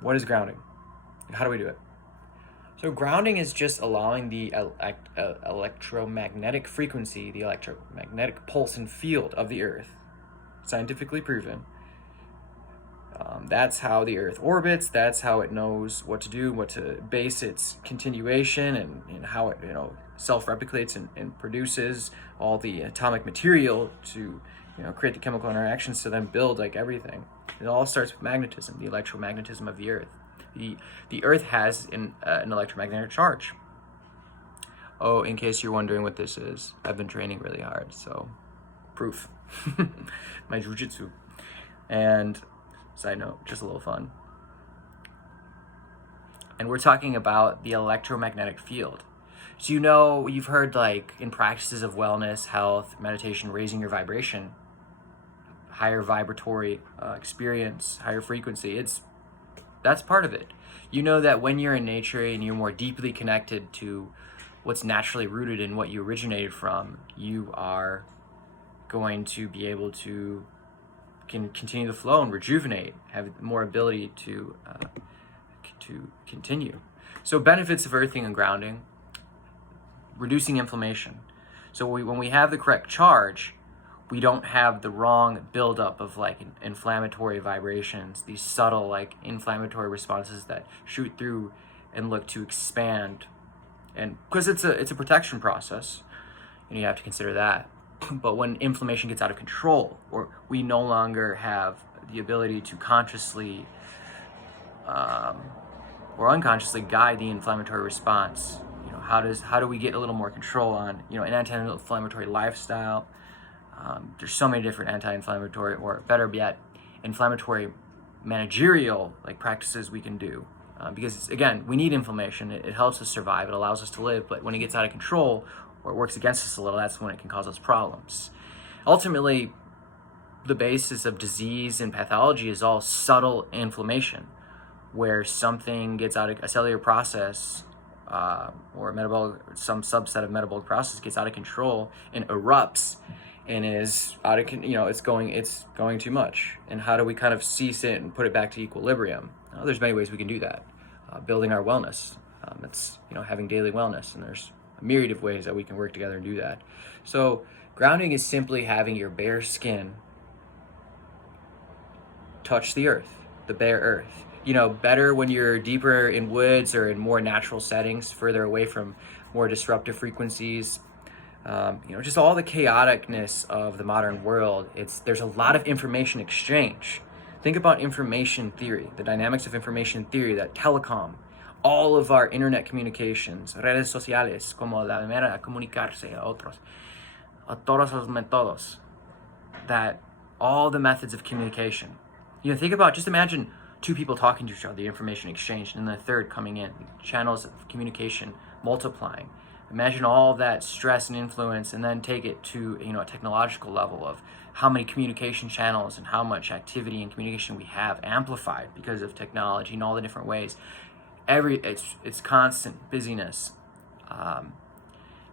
What is grounding? How do we do it? So grounding is just allowing the electromagnetic frequency, the electromagnetic pulse and field of the Earth, scientifically proven. That's how the Earth orbits. That's how it knows what to do, what to base its continuation, and how it self-replicates and produces all the atomic material to create the chemical interactions to then build like everything. It all starts with magnetism, the electromagnetism of the Earth. The Earth has an electromagnetic charge. Oh, in case you're wondering what this is, I've been training really hard, so proof. My jujitsu. And side note, just a little fun. And we're talking about the electromagnetic field. So you've heard like in practices of wellness, health, meditation, raising your vibration, higher vibratory experience, higher frequency. That's part of it. You know that when you're in nature and you're more deeply connected to what's naturally rooted in what you originated from, you are going to be able to continue the flow and rejuvenate, have more ability to continue. So benefits of earthing and grounding: reducing inflammation. So when we have the correct charge, we don't have the wrong buildup of like inflammatory vibrations, these subtle like inflammatory responses that shoot through and look to expand. And because it's a protection process, and you have to consider that. But when inflammation gets out of control, or we no longer have the ability to consciously or unconsciously guide the inflammatory response, how do we get a little more control on an anti-inflammatory lifestyle? There's so many different anti-inflammatory, or better yet, inflammatory managerial like practices we can do. Because again, we need inflammation. It helps us survive. It allows us to live. But when it gets out of control, or it works against us a little, that's when it can cause us problems. Ultimately, the basis of disease and pathology is all subtle inflammation, where something gets out of a cellular process or some subset of metabolic process gets out of control and erupts and is out of it's going too much. And how do we kind of cease it and put it back to equilibrium? There's many ways we can do that. Building our wellness. It's having daily wellness, and there's a myriad of ways that we can work together and do that. So grounding is simply having your bare skin touch the earth, the bare earth. Better when you're deeper in woods or in more natural settings, further away from more disruptive frequencies. Just all the chaoticness of the modern world. There's a lot of information exchange. Think about information theory, the dynamics of information theory, that telecom, all of our internet communications, redes sociales, como la manera de comunicarse a otros, a todos los métodos, that all the methods of communication. Think about, just imagine two people talking to each other, the information exchange, and then the third coming in, channels of communication multiplying. Imagine all of that stress and influence, and then take it to a technological level of how many communication channels and how much activity and communication we have amplified because of technology in all the different ways. It's constant busyness,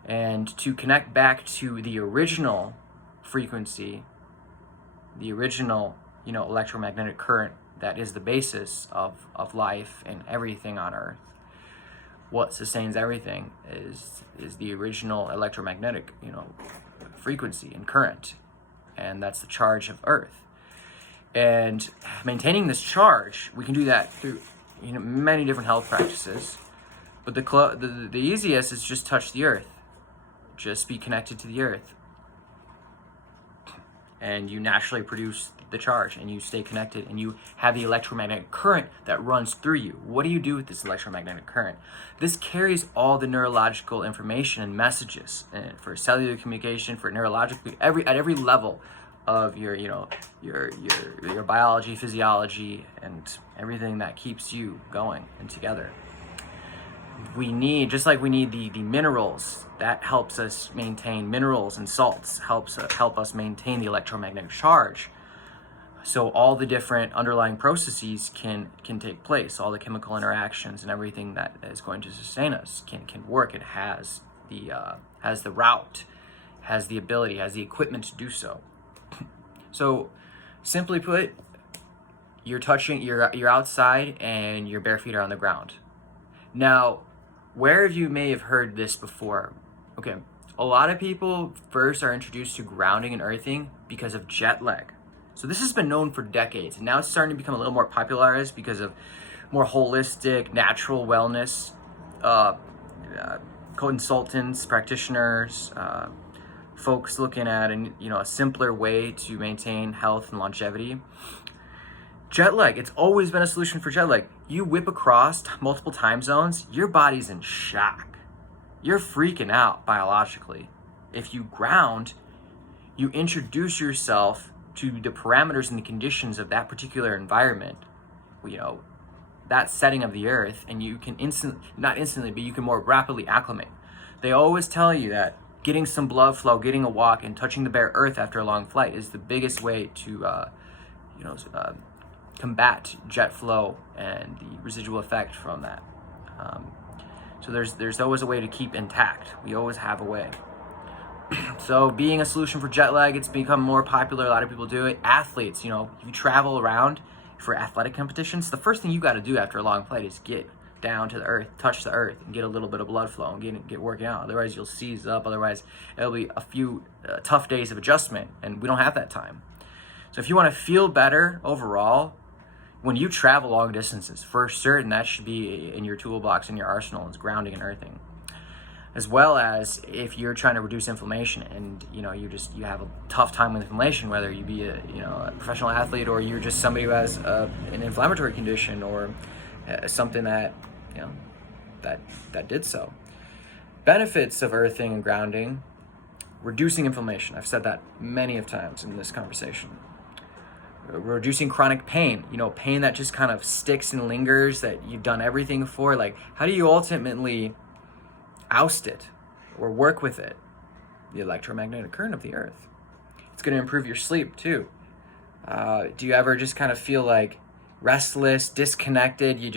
and to connect back to the original frequency, the original electromagnetic current that is the basis of life and everything on Earth. What sustains everything is the original electromagnetic frequency and current, and that's the charge of Earth. And maintaining this charge, we can do that through many different health practices, but the easiest is just touch the earth. Just be connected to the earth, and you naturally produce the charge, and you stay connected, and you have the electromagnetic current that runs through you. What do you do with this electromagnetic current? This carries all the neurological information and messages, and for cellular communication, for neurological, at every level of your biology, physiology, and everything that keeps you going and together. We need, just like we need the minerals that helps us maintain, minerals and salts help us maintain the electromagnetic charge. So all the different underlying processes can take place. All the chemical interactions and everything that is going to sustain us can work. It has the route, has the ability, has the equipment to do so. So simply put, you're outside and your bare feet are on the ground. Now, where of you may have heard this before? Okay, a lot of people first are introduced to grounding and earthing because of jet lag. So this has been known for decades, and now it's starting to become a little more popularized because of more holistic, natural wellness consultants, practitioners, folks looking at a simpler way to maintain health and longevity. Jet lag, it's always been a solution for jet lag. You whip across multiple time zones, your body's in shock. You're freaking out biologically. If you ground, you introduce yourself to the parameters and the conditions of that particular environment, that setting of the earth, and you can not instantly, but you can more rapidly acclimate. They always tell you that getting some blood flow, getting a walk, and touching the bare earth after a long flight is the biggest way to, combat jet flow and the residual effect from that. So there's always a way to keep intact. We always have a way. So being a solution for jet lag, it's become more popular. A lot of people do it. Athletes, you travel around for athletic competitions. The first thing you got to do after a long flight is get down to the earth, touch the earth, and get a little bit of blood flow and get working out. Otherwise, you'll seize up. Otherwise, it'll be a few tough days of adjustment, and we don't have that time. So if you want to feel better overall, when you travel long distances, for certain, that should be in your toolbox, in your arsenal, is grounding and earthing. As well as if you're trying to reduce inflammation and you have a tough time with inflammation, whether you be a professional athlete or you're just somebody who has an inflammatory condition or something that did so. Benefits of earthing and grounding: reducing inflammation. I've said that many of times in this conversation. Reducing chronic pain, pain that just kind of sticks and lingers, that you've done everything for. Like, how do you ultimately oust it or work with it? The electromagnetic current of the earth. It's going to improve your sleep too. Do you ever just kind of feel like restless, disconnected? You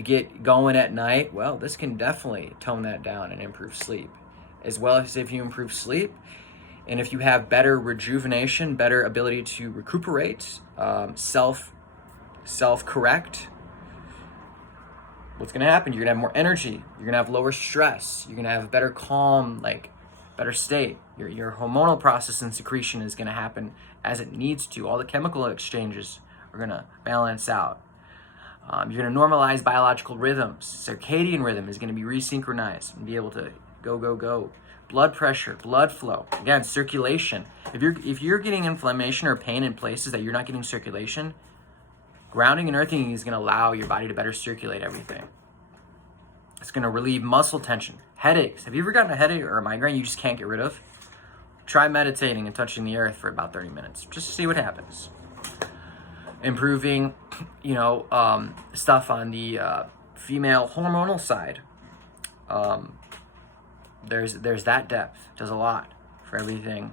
get going at night? Well, this can definitely tone that down and improve sleep. As well as if you improve sleep, and if you have better rejuvenation, better ability to recuperate, self-correct, what's going to happen? You're going to have more energy. You're going to have lower stress. You're going to have a better calm, better state. Your hormonal process and secretion is going to happen as it needs to. All the chemical exchanges are going to balance out. You're going to normalize biological rhythms. Circadian rhythm is going to be resynchronized and be able to go. Blood pressure, blood flow, again, circulation. If you're getting inflammation or pain in places that you're not getting circulation, grounding and earthing is going to allow your body to better circulate everything. It's going to relieve muscle tension. Headaches. Have you ever gotten a headache or a migraine you just can't get rid of? Try meditating and touching the earth for about 30 minutes just to see what happens. Improving, stuff on the female hormonal side. There's that depth. Does a lot for everything.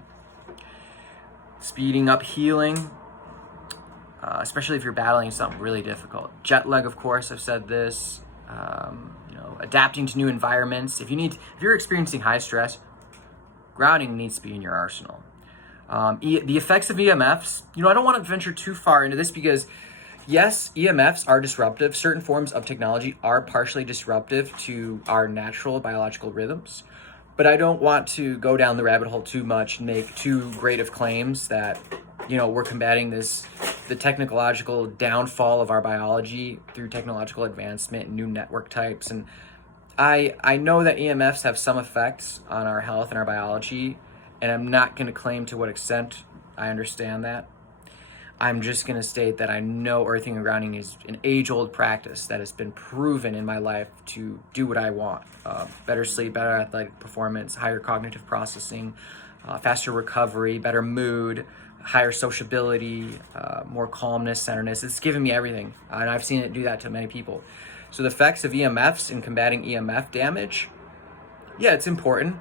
Speeding up healing, especially if you're battling something really difficult. Jet lag, of course, I've said this. Adapting to new environments. If you're experiencing high stress, grounding needs to be in your arsenal. The effects of EMFs. I don't want to venture too far into this because, yes, EMFs are disruptive. Certain forms of technology are partially disruptive to our natural biological rhythms. But I don't want to go down the rabbit hole too much and make too great of claims that, we're combating the technological downfall of our biology through technological advancement and new network types. And I know that EMFs have some effects on our health and our biology, and I'm not going to claim to what extent I understand that. I'm just going to state that I know earthing and grounding is an age-old practice that has been proven in my life to do what I want. Better sleep, better athletic performance, higher cognitive processing, faster recovery, better mood, higher sociability, more calmness, centeredness. It's given me everything, and I've seen it do that to many people. So the effects of EMFs in combating EMF damage, yeah, it's important.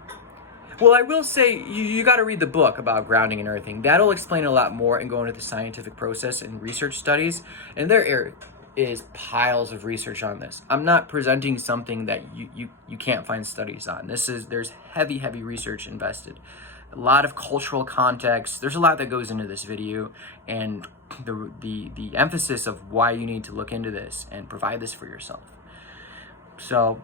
Well, I will say you got to read the book about grounding and earthing. That'll explain a lot more and go into the scientific process and research studies. And there is piles of research on this. I'm not presenting something that you can't find studies on. There's heavy research invested. a lot of cultural context. There's a lot that goes into this video, and the emphasis of why you need to look into this and provide this for yourself. So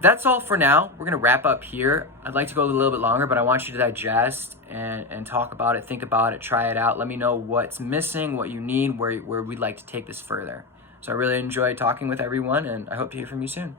that's all for now. We're gonna wrap up here. I'd like to go a little bit longer, but I want you to digest and talk about it, think about it, try it out. Let me know what's missing, what you need, where we'd like to take this further. So I really enjoyed talking with everyone, and I hope to hear from you soon.